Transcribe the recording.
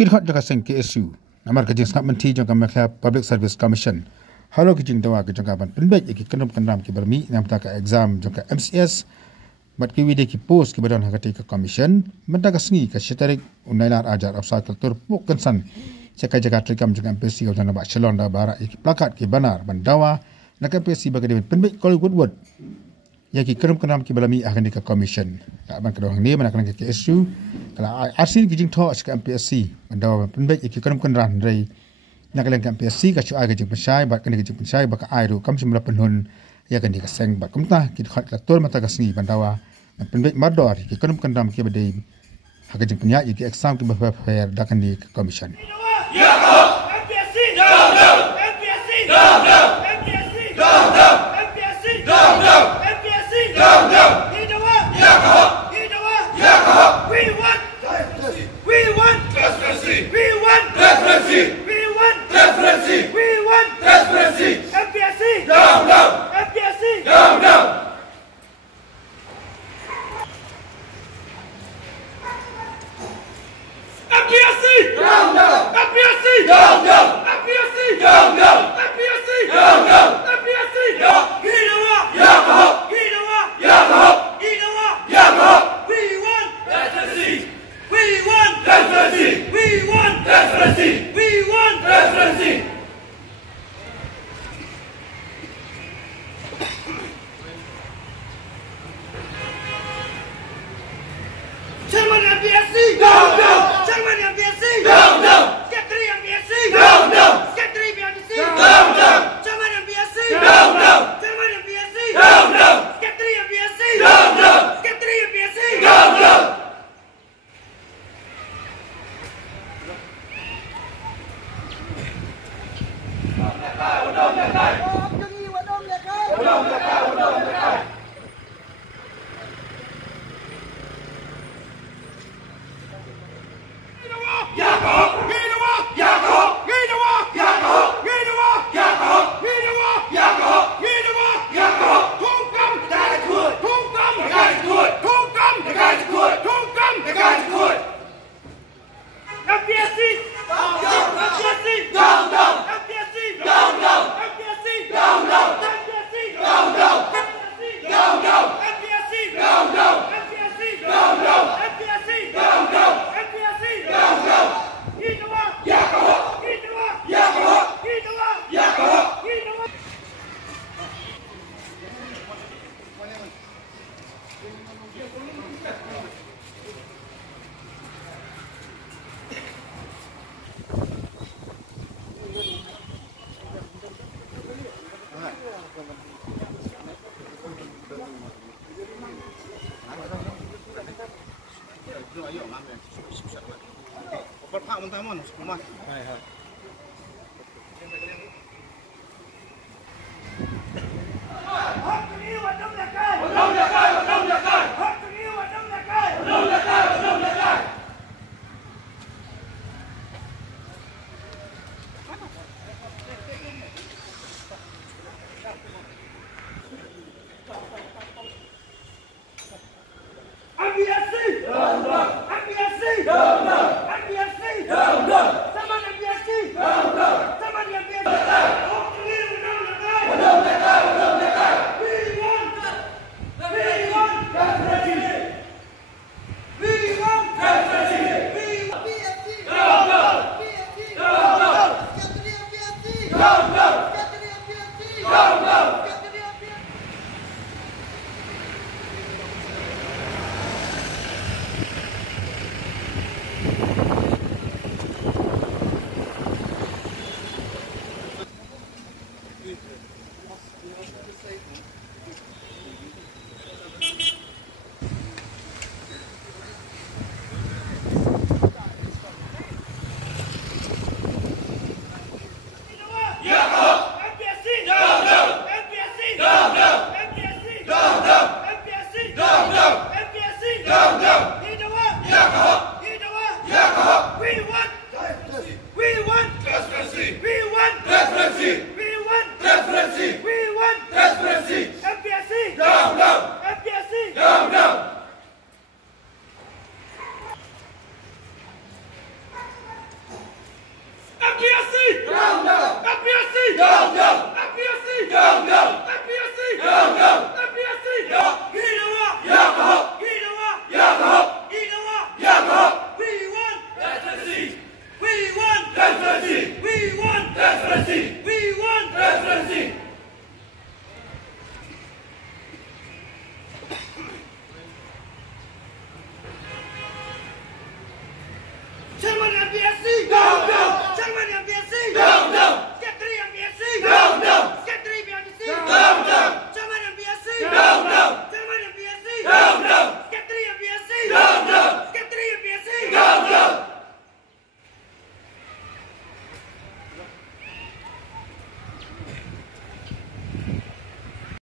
Kirhot jaga seng KSU namar kajing sangat menti jangka Malaysia Public Service Commission halo kajing dawa kajing kaban penbek iki kenum kenram ki bermi nam taka exam jangka MCS mat ki wide ki post ki badan hakati ka commission mentaka sengi ka syatarik unailar ajar afsal kultur puk kensan sekai jaga trikam jangka MPC ka jana Chalon da barak iki plakat ki banar bandawa nak MPC bagi dewan penbek kol Woodward ya ki kenum kenram ki bermi akan di ka commission aban kedua ni manakan ke KSU kalau asin kijing tho ka MPSC bandawa penbek iki kenum kenran rai nak leng MPSC ka chu ai ka jing pensai bat kan kijing pensai baka ai ru kam simla penhun ya kan di ka seng bat kumta ki khat ka tol mata ka sengi bandawa penbek mador ki kenum kenram ki bedai hak jing penya iki exam ki fair da kan di commission ya ko MPSC down down MPSC down down MPSC down down MPSC down down MPSC down down ya ko we want democracy we want democracy we want democracy we want democracy we want democracy MPSC down down MPSC down down MPSC down down MPSC down down MPSC down down MPSC down down MPSC down ya ko we want democracy we want democracy we want democracy we want democracy Chairman MPSC down down Chairman MPSC down down Secretary MPSC down down Secretary MPSC down down Chairman MPSC down down Chairman MPSC down down Secretary MPSC down down Secretary MPSC down down down down